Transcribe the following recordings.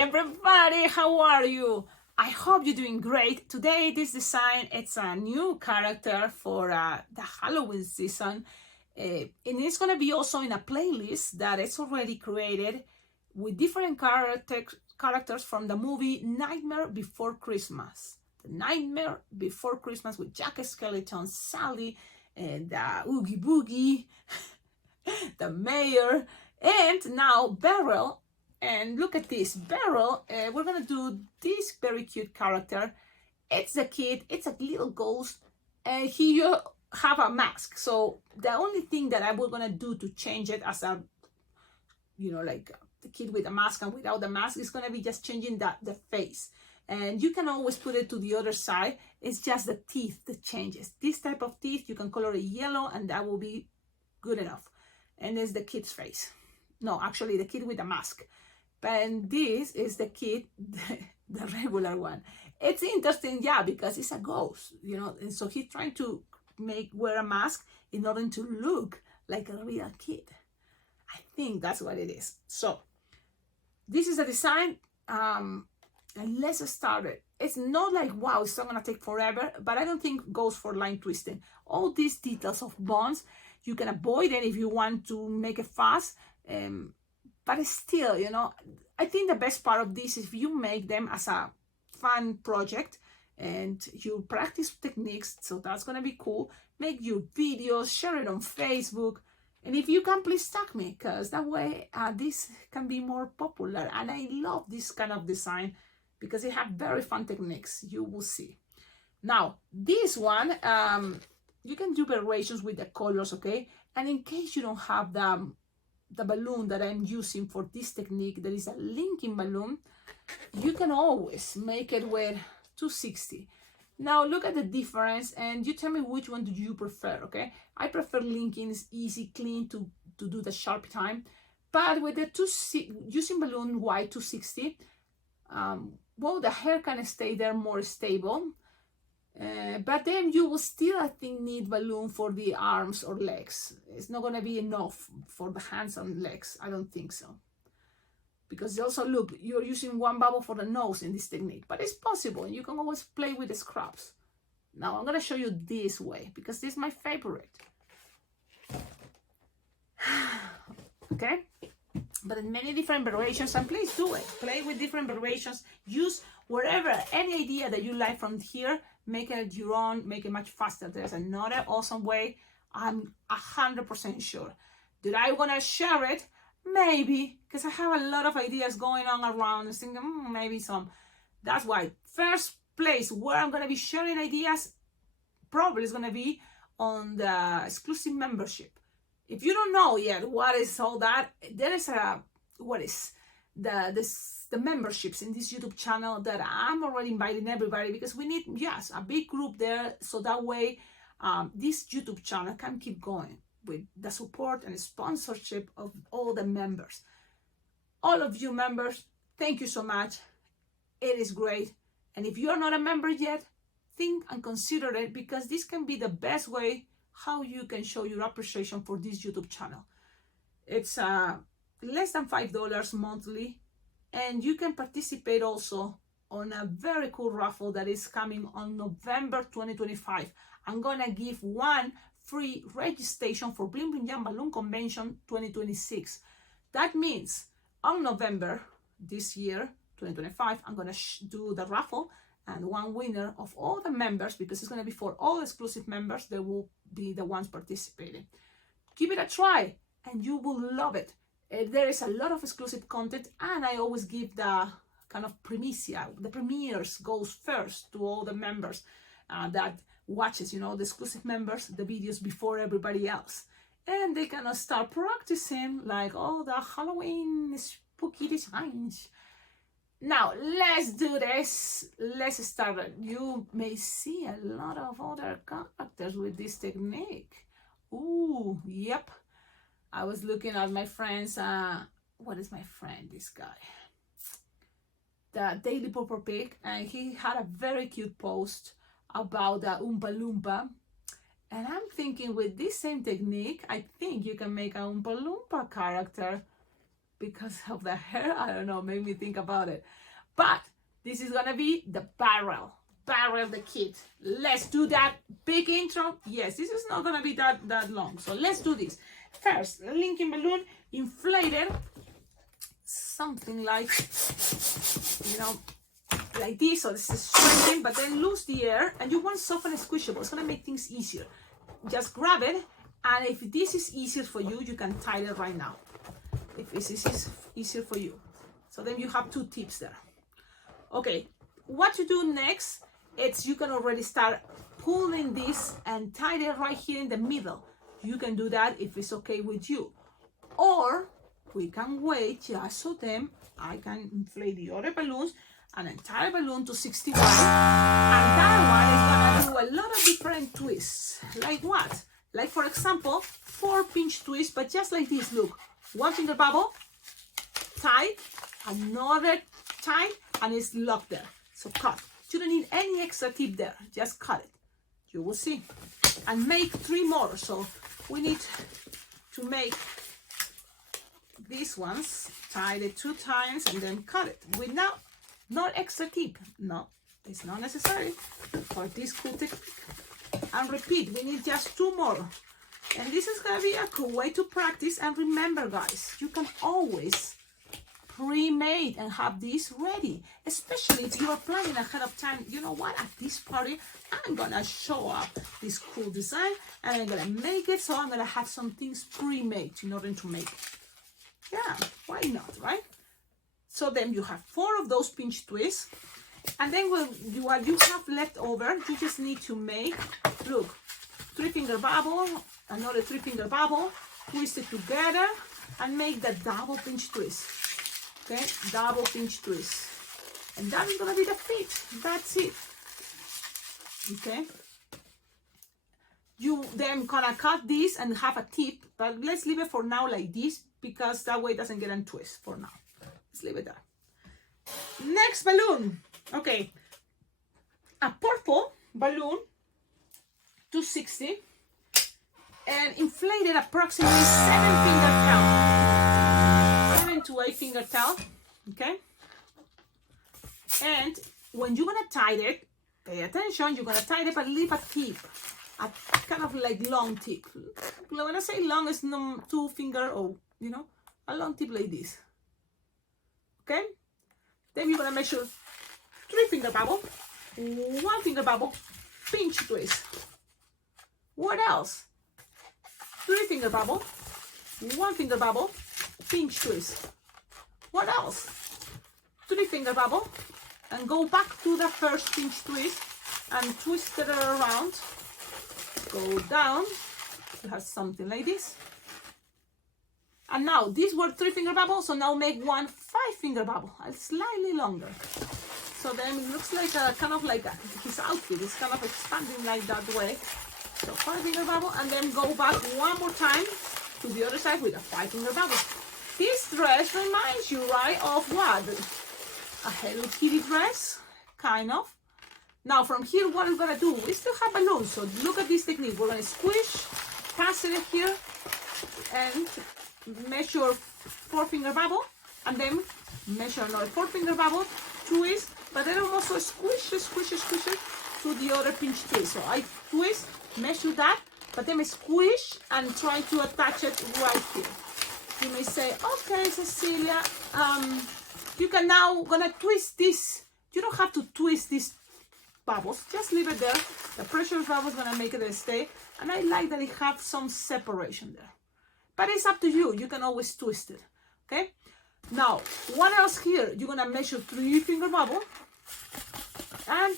everybody, how are you? I hope you're doing great. Today this design, it's a new character for the Halloween season, and it's going to be also in a playlist that it's already created with different characters from the movie Nightmare Before Christmas. The Nightmare Before Christmas with Jack Skellington, Sally, and Oogie Boogie, the mayor, and now Beryl. And look at this, Beryl, we're gonna do this very cute character. It's a kid, it's a little ghost, and he have a mask. So the only thing that I was gonna do to change it as a, like the kid with a mask and without the mask is gonna be just changing the face. And you can always put it to the other side. It's just the teeth that changes. This type of teeth, you can color it yellow and that will be good enough. And it's the kid's face. No, actually the kid with the mask. And this is the kid, the regular one. It's interesting, yeah, because it's a ghost, and so he's trying to wear a mask in order to look like a real kid. I think that's what it is. So this is the design, and let's start it. It's not like, wow, it's not gonna take forever, but I don't think it goes for line twisting. All these details of bonds, you can avoid it if you want to make it fast. But still, I think the best part of this is if you make them as a fun project and you practice techniques, so that's going to be cool. Make your videos, share it on Facebook. And if you can, please tag me, because that way this can be more popular. And I love this kind of design because it have very fun techniques. You will see. Now, this one, you can do variations with the colors, okay? And in case you don't have the balloon that I'm using for this technique, there is a linking balloon, you can always make it with 260. Now look at the difference and you tell me which one do you prefer, okay? I prefer linking, it's easy, clean to do the sharp time. But with the using balloon white 260, well, the hair can stay there more stable. But then you will still, I think, need balloon for the arms or legs. It's not going to be enough for the hands and legs. I don't think so. Because also, look, you're using one bubble for the nose in this technique. But it's possible. You can always play with the scraps. Now, I'm going to show you this way because this is my favorite. Okay? But in many different variations, and please do it. Play with different variations. Use wherever, any idea that you like from here, make it your own, make it much faster. There's another awesome way. I'm 100% sure. Did I want to share it? Maybe, because I have a lot of ideas going on around and thinking, maybe some. That's why first place where I'm going to be sharing ideas probably is going to be on the exclusive membership. If you don't know yet what is all that, there is the memberships in this YouTube channel that I'm already inviting everybody because we need, yes, a big group there. So that way this YouTube channel can keep going with the support and sponsorship of all the members. All of you members, thank you so much. It is great. And if you're not a member yet, think and consider it because this can be the best way how you can show your appreciation for this YouTube channel. It's less than $5 monthly, and you can participate also on a very cool raffle that is coming on November 2025. I'm gonna give one free registration for Bling Bling Jam Balloon Convention 2026. That means on November this year, 2025, I'm gonna do the raffle and one winner of all the members, because it's gonna be for all exclusive members, they will be the ones participating. Give it a try and you will love it. There is a lot of exclusive content, and I always give the kind of primicia. The premieres goes first to all the members that watches, the exclusive members, the videos before everybody else. And they can start practicing like all the Halloween spooky designs. Now, let's do this. Let's start it. You may see a lot of other characters with this technique. Ooh, yep. I was looking at my friends, what is my friend, this guy? The Daily Purple Pig, and he had a very cute post about the Oompa Loompa. And I'm thinking with this same technique, I think you can make a Oompa Loompa character because of the hair. I don't know, made me think about it. But this is gonna be the barrel the kit. Let's do that big intro. Yes, this is not gonna be that long, so let's do this. First, Lincoln balloon inflated, something like, you know, like this. So this is stretching, but then lose the air, and you want soft and squishable. It's gonna make things easier. Just grab it, and if this is easier for you, you can tie it right now. If this is easier for you. So then you have 2 tips there. Okay, what you do next, it's you can already start pulling this and tie it right here in the middle. You can do that if it's okay with you. Or we can wait just so then I can inflate the other balloons, an entire balloon to 61. And that one is gonna do a lot of different twists. Like what? Like for example, 4 pinch twists, but just like this, look. 1 finger bubble, tie, another tie, and it's locked there. So cut. You don't need any extra tip there. Just cut it. You will see. And make 3 more. So we need to make these ones, tie it 2 times, and then cut it. With now, not extra tip. No, it's not necessary for this cool technique. And repeat. We need just 2 more. And this is gonna be a cool way to practice. And remember, guys, you can always pre-made and have this ready, especially if you are planning ahead of time. You know what, at this party I'm gonna show up this cool design and I'm gonna make it, so I'm gonna have some things pre-made in order to make it. Yeah, why not, right? So then you have 4 of those pinch twists, and then what you have left over, you just need to make, look, 3 finger bubble, another 3 finger bubble, twist it together and make the double pinch twist. Okay, double pinch twist, and that is gonna be the fit. That's it. Okay, you then gonna cut this and have a tip, but let's leave it for now like this, because that way it doesn't get untwist for now. Let's leave it there. Next balloon. Okay, a purple balloon, 260, and inflated approximately 7 finger count. 7 to 8 finger tail, okay? And when you're gonna tie it, pay attention, you're gonna tie it, but leave a tip, a kind of like long tip. When I say long, it's not 2 finger, or, you know, a long tip like this, okay? Then you're gonna measure 3 finger bubble, 1 finger bubble, pinch twist. What else? 3 finger bubble, 1 finger bubble, pinch twist. What else? 3 finger bubble, and go back to the first pinch twist and twist it around. Go down. You have something like this. And now these were 3 finger bubbles, so now make 1 5 finger bubble, slightly longer. So then it looks like a kind of like his outfit is kind of expanding like that way. So 5 finger bubble, and then go back 1 more time to the other side with a 5 finger bubble. This dress reminds you, right, of what? A Hello Kitty dress, kind of. Now from here, what we're gonna do, we still have balloons, so look at this technique. We're gonna squish, pass it here, and measure 4 finger bubble, and then measure another 4 finger bubble, twist, but then also squish it to the other pinch twist. So I twist, measure that, but then I squish and try to attach it right here. You may say, okay, Cecilia, you can now gonna twist this. You don't have to twist these bubbles, just leave it there. The pressure bubble is gonna make it stay, and I like that it has some separation there. But it's up to you. You can always twist it. Okay. Now, what else here? You're gonna measure 3 finger bubble, and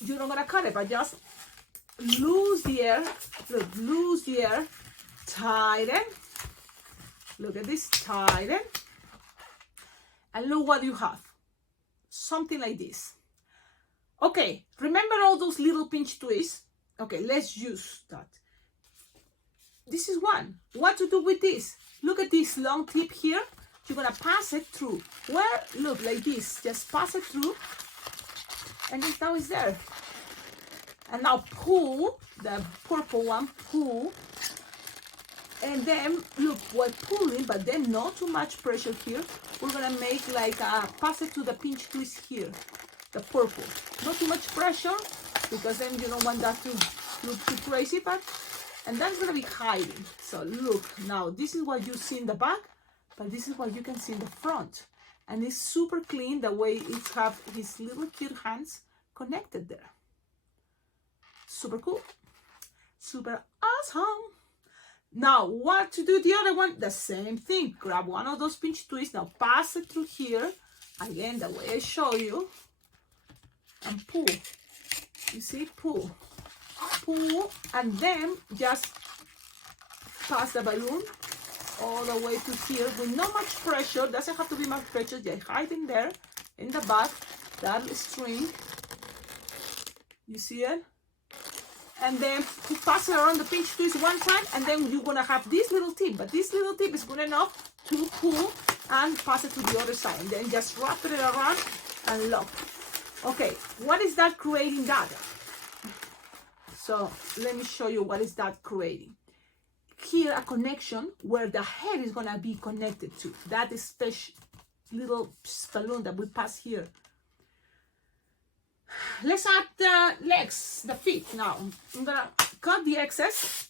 you're not gonna cut it, but just lose the air. Look, lose the air. Tighten. Look at this. Tighten. And look what you have. Something like this. Okay, remember all those little pinch twists? Okay, let's use that. This is one. What to do with this? Look at this long tip here. You're gonna pass it through. Where? Look, like this. Just pass it through. And then now it's there. And now pull, the purple one, pull. And then look, while pulling, but then not too much pressure here, we're gonna make like a pass it to the pinch twist here, the purple. Not too much pressure because then you don't want that to look too crazy, but and that's gonna be hiding. So look, now this is what you see in the back, but this is what you can see in the front. And it's super clean the way it have his little cute hands connected there. Super cool, super awesome. Now what to do the other one? The same thing. Grab one of those pinch twists. Now pass it through here again the way I show you, and pull. You see, pull, and then just pass the balloon all the way to here with not much pressure. Doesn't have to be much pressure. Just hiding there in the back that string. You see it? And then you pass it around the pinch twist one time, and then you're gonna have this little tip, but this little tip is good enough to pull and pass it to the other side, and then just wrap it around and lock. Okay, what is that creating that? So let me show you what is that creating. Here a connection where the head is gonna be connected to. That is special little balloon that we pass here. Let's add the legs, the feet now. I'm gonna cut the excess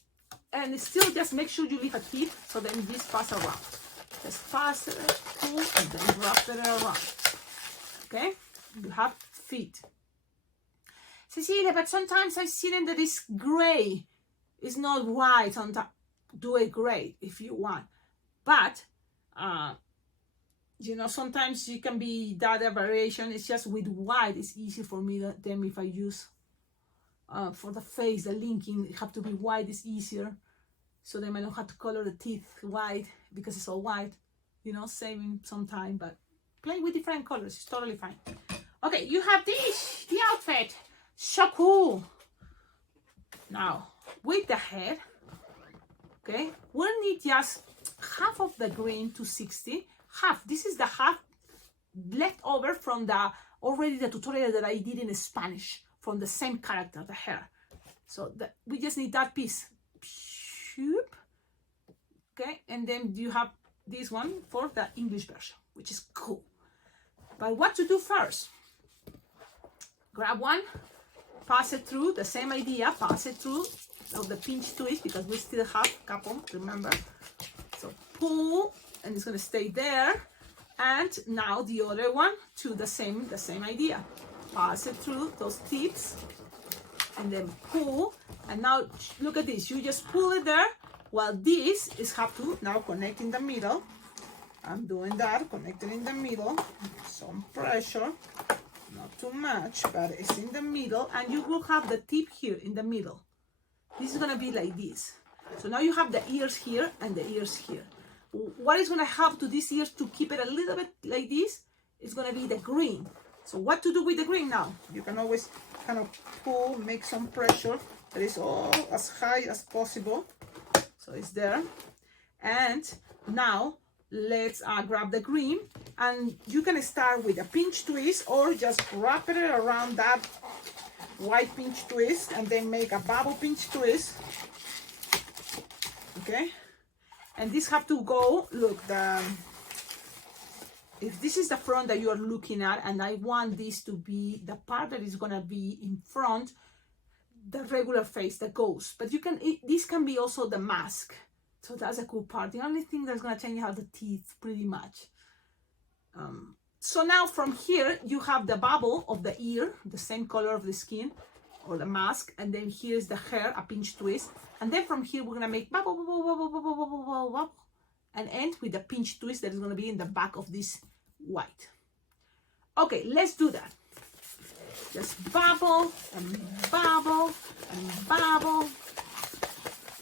and still just make sure you leave a tip so then this pass around. Just pass it, pull, and then wrap it around. Okay, you have feet. Cecilia, but sometimes I see them that is gray. It's not white on top. Do it gray if you want. But you know, sometimes you can be that variation. It's just with white, it's easy for me than if I use for the face, the linking, it have to be white, it's easier. So then I don't have to color the teeth white because it's all white, you know, saving some time, but playing with different colors is totally fine. Okay, you have this, the outfit, so cool. Now, with the head, okay, we'll need just half of the green to 60. Half, this is the half left over from the tutorial that I did in Spanish from the same character, the hair. So we just need that piece. Okay, and then you have this one for the English version, which is cool. But what to do first? Grab one, pass it through, the same idea, pass it through of the pinch twist because we still have a couple, remember? So pull, and it's going to stay there. And now the other one to the same idea. Pass it through those tips and then pull. And now look at this, you just pull it there while this is have to now connect in the middle. I'm doing that, connecting in the middle, some pressure, not too much, but it's in the middle, and you will have the tip here in the middle. This is going to be like this. So now you have the ears here and the ears here. What is going to help to these ears to keep it a little bit like this is going to be the green. So what to do with the green now? You can always kind of pull, make some pressure that is all as high as possible. So it's there. And now let's grab the green, and you can start with a pinch twist or just wrap it around that white pinch twist and then make a bubble pinch twist. Okay, and this have to go, look, if this is the front that you are looking at, and I want this to be the part that is gonna be in front, the regular face, the ghost, but you can, this can be also the mask. So that's a cool part. The only thing that's gonna change are the teeth, pretty much. So now from here, you have the bubble of the ear, the same color of the skin, or the mask, and then here's the hair, a pinch twist. And then from here, we're gonna make bubble, bubble, bubble, bubble, bubble, bubble, bubble, and end with the pinch twist that is gonna be in the back of this white. Okay, let's do that. Just bubble, and bubble, and bubble.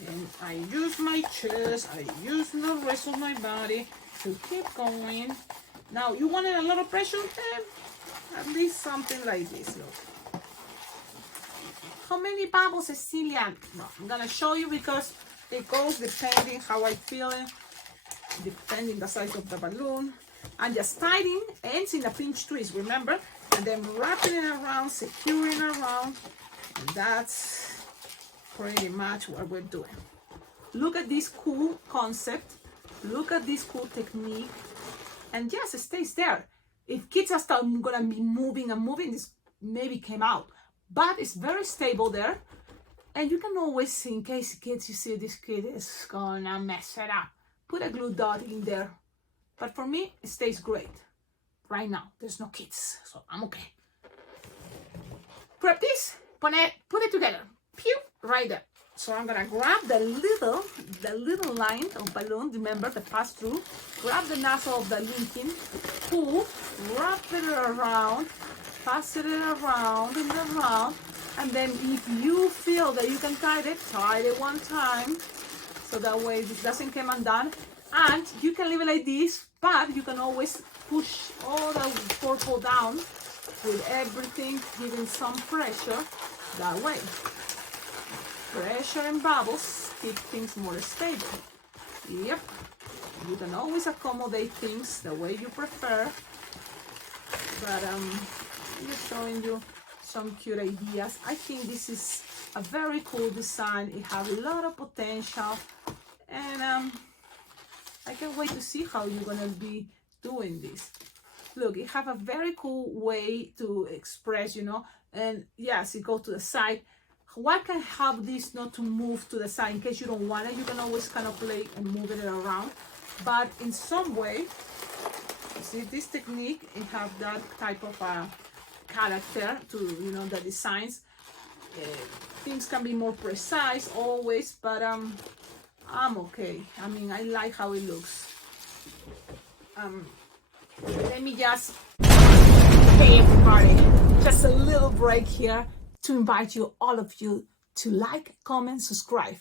And I use my chest, I use the rest of my body to keep going. Now, you wanted a lot of pressure? At least something like this, look. How many bubbles, Cecilia? No, I'm gonna show you because it goes depending how I feel it, depending the size of the balloon. And just tying ends in a pinch twist, remember? And then wrapping it around, securing around. And that's pretty much what we're doing. Look at this cool concept. Look at this cool technique. And yes, it stays there. If kids are still gonna be moving and moving, this maybe came out. But it's very stable there. And you can always, in case kids, you see this kid is gonna mess it up, put a glue dot in there. But for me, it stays great. Right now, there's no kids, so I'm okay. Grab this, put it together. Pew, right there. So I'm gonna grab the little line of balloon, remember the pass through, grab the nozzle of the linking, pull, wrap it around, pass it around and around, and then if you feel that you can tie it one time, so that way this doesn't come undone. And you can leave it like this, but you can always push all the purple down with everything, giving some pressure that way. Pressure and bubbles keep things more stable. Yep, you can always accommodate things the way you prefer, but I'm just showing you some cute ideas. I think this is a very cool design. It has a lot of potential, and I can't wait to see how you're gonna be doing this. Look, it have a very cool way to express, and yes, it goes to the side. What can help this not to move to the side in case you don't want it? You can always kind of play and move it around, but in some way, see this technique, it have that type of character to the designs. Things can be more precise always, but I'm okay. I mean, I like how it looks. Let me just, hey everybody, just a little break here to invite all of you to like, comment, subscribe,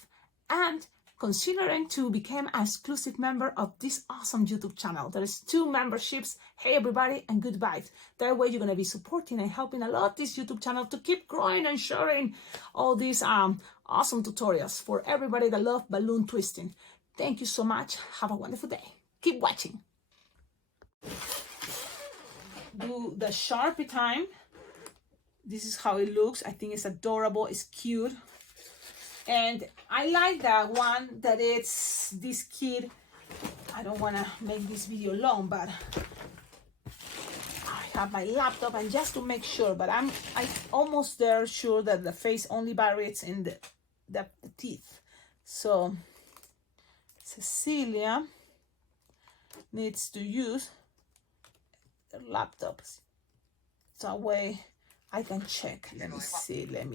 and considering to become an exclusive member of this awesome YouTube channel. There is 2 memberships. Hey everybody, and good vibes. That way you're gonna be supporting and helping a lot this YouTube channel to keep growing and sharing all these awesome tutorials for everybody that love balloon twisting. Thank you so much. Have a wonderful day. Keep watching. Do the Sharpie time. This is how it looks. I think it's adorable. It's cute. And I like that one that it's this kid. I don't want to make this video long, but I have my laptop, and just to make sure, but I'm almost there sure that the face only varies in the teeth. So Cecilia needs to use the laptop so that way I can check. Let me see. Let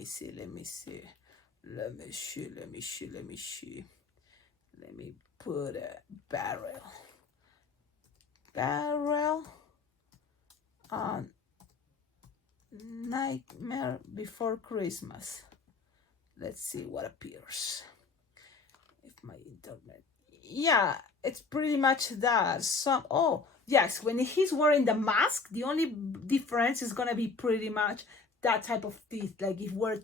me put a barrel on Nightmare Before Christmas. Let's see what appears. If my internet, yeah, it's pretty much that. Oh yes, when he's wearing the mask, the only difference is gonna be pretty much that type of teeth, like if we're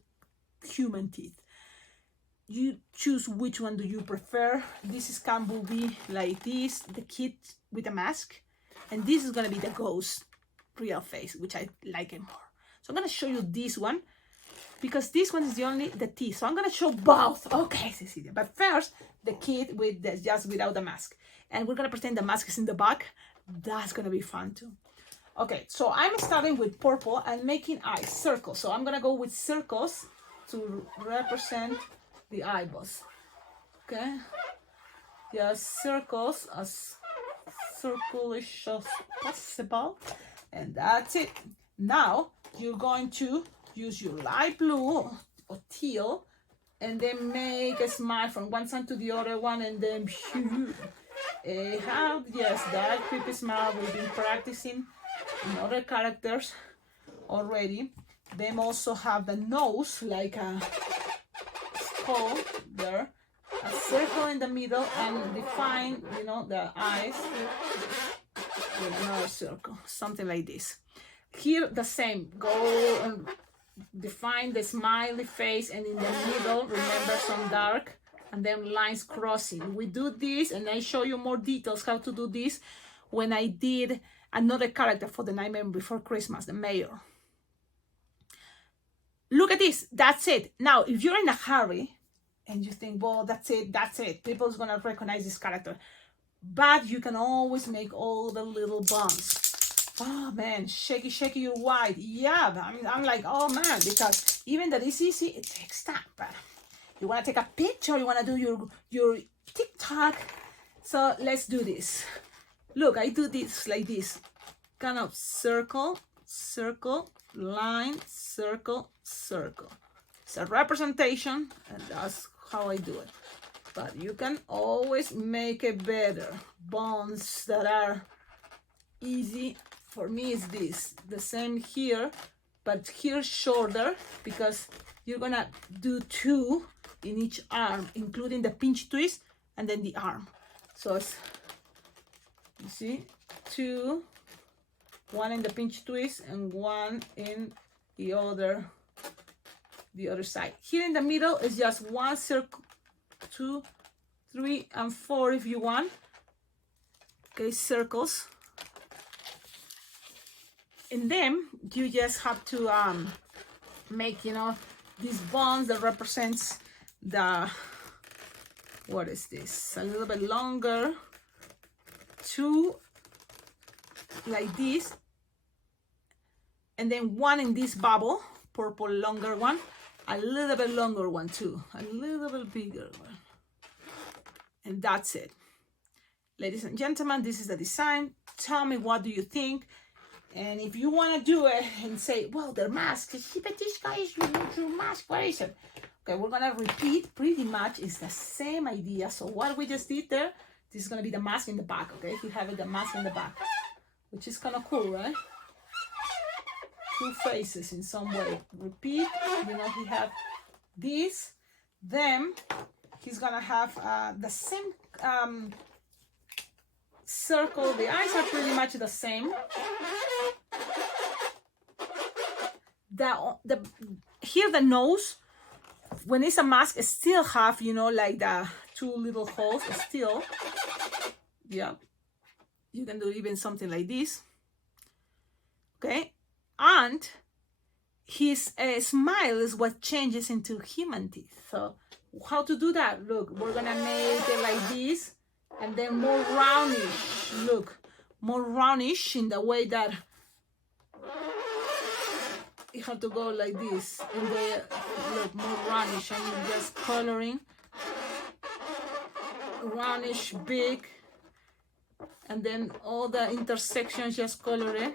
human teeth. You choose which one do you prefer. This is be like this, the kid with a mask, and this is gonna be the ghost real face, which I like it more. So I'm gonna show you this one because this one is the teeth. So I'm gonna show both. Okay, Cecilia. But first, the kid with just without the mask, and we're gonna pretend the mask is in the back. That's gonna be fun too. Okay, so I'm starting with purple and making eyes, circles. So I'm gonna go with circles to represent the eyeballs. Okay, just circles as circle-ish as possible, and that's it. Now you're going to use your light blue or teal, and then make a smile from one side to the other one, and then that creepy smile we've been practicing in other characters already. They also have the nose like a skull there, a circle in the middle, and define the eyes with another circle, something like this. Here the same, go and define the smiley face, and in the middle remember some dark, and then lines crossing. We do this, and I show you more details how to do this when I did another character for the Nightmare Before Christmas, the mayor. Look at this, that's it. Now if you're in a hurry, and you think, well, that's it. People's gonna recognize this character. But you can always make all the little bumps. Oh man, shaky your white. Yeah, I'm like, oh man, because even that is easy, it takes time. But you wanna take a picture, you wanna do your TikTok. So let's do this. Look, I do this like this. Kind of circle, circle, line, circle, circle. It's a representation, and that's how I do it. But you can always make it better. Bonds that are easy. For me, is this. The same here, but here shorter, because you're gonna do 2 in each arm, including the pinch twist and then the arm. So it's, you see, 2, 1 in the pinch twist and 1 in the other side. Here in the middle is just 1 circle, 2, 3, and 4 if you want. Okay, circles. And then you just have to make, you know, these bonds that represents the, what is this? A little bit longer. 2 like this, and then 1 in this bubble, purple longer one, a little bit longer one too, a little bit bigger one, and that's it. Ladies and gentlemen, this is the design. Tell me, what do you think? And if you want to do it and say, well, their mask, but this guy is your mask, what is it? Okay, we're gonna repeat pretty much. It's the same idea. So what we just did there, this is gonna be the mask in the back. Okay, we have it, the mask in the back, which is kind of cool, right? 2 faces in some way. Repeat, you know, he have this, then he's gonna have the same circle. The eyes are pretty much the same. Here the nose, when it's a mask, it still have, you know, like the 2 little holes still. Yeah, you can do even something like this. Okay, and his smile is what changes into human teeth. So how to do that? Look, we're gonna make it like this, and then more roundish. Look, more roundish in the way that you have to go like this. In the, look, more roundish. I'm just coloring. Roundish, big, and then all the intersections just color it.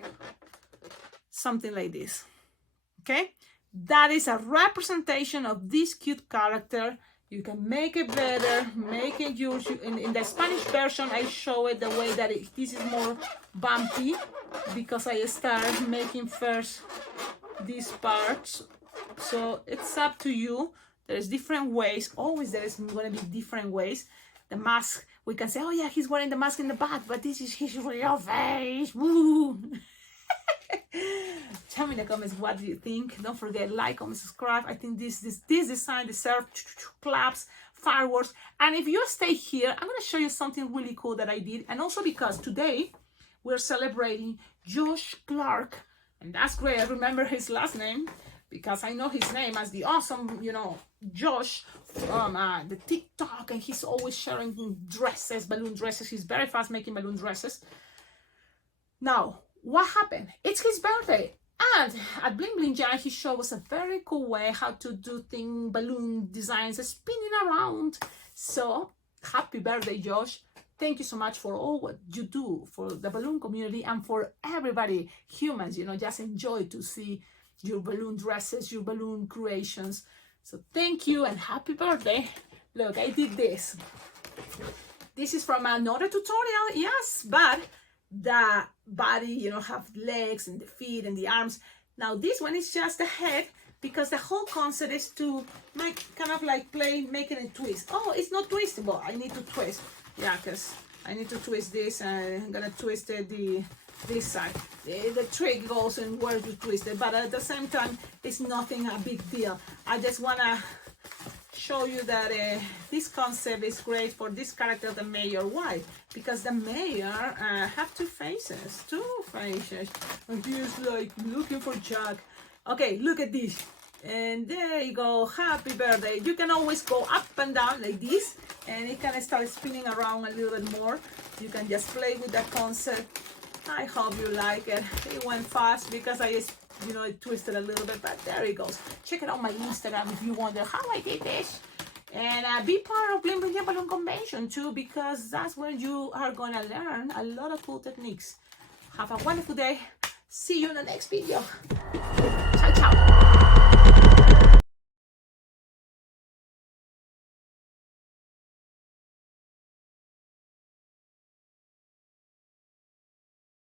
Something like this. Okay, that is a representation of this cute character. You can make it better, make it yours. In the Spanish version, I show it the way that this is more bumpy, because I start making first these parts. So it's up to you. There's different ways. Always there is going to be different ways. The mask, we can say, oh yeah, he's wearing the mask in the back, but this is his real face. Woo! Tell me in the comments, what do you think? Don't forget, like, comment, subscribe. I think this design deserves claps, fireworks. And if you stay here, I'm going to show you something really cool that I did. And also because today we're celebrating Josh Clark, and that's great. I remember his last name because I know his name as the awesome, you know, Josh from the TikTok, and he's always sharing dresses, balloon dresses. He's very fast making balloon dresses. Now, what happened? It's his birthday, and at Bling Bling Giant, he showed us a very cool way how to do balloon designs, spinning around. So, happy birthday, Josh. Thank you so much for all what you do for the balloon community and for everybody, humans, you know, just enjoy to see your balloon dresses, your balloon creations. So thank you and happy birthday. Look, I did this. This is from another tutorial, yes, but the body, you know, have legs and the feet and the arms. Now this one is just the head, because the whole concept is to make kind of like play, making it twist. Oh, it's not twistable. I need to twist. Yeah, because I need to twist this, and I'm gonna twist it this side. The trick goes in where to twist it, but at the same time, it's nothing a big deal. I just wanna show you that this concept is great for this character, the mayor. Why? Because the mayor have two faces, and he's like looking for Jack. Okay, look at this. And there you go, happy birthday. You can always go up and down like this, and it can start spinning around a little bit more. You can just play with that concept. I hope you like it. It went fast because I just, it twisted a little bit, but there it goes. Check it out on my Instagram if you wonder how I did this. And be part of Bling Bling Balloon Convention too, because that's when you are gonna learn a lot of cool techniques. Have a wonderful day. See you in the next video. Ciao, ciao.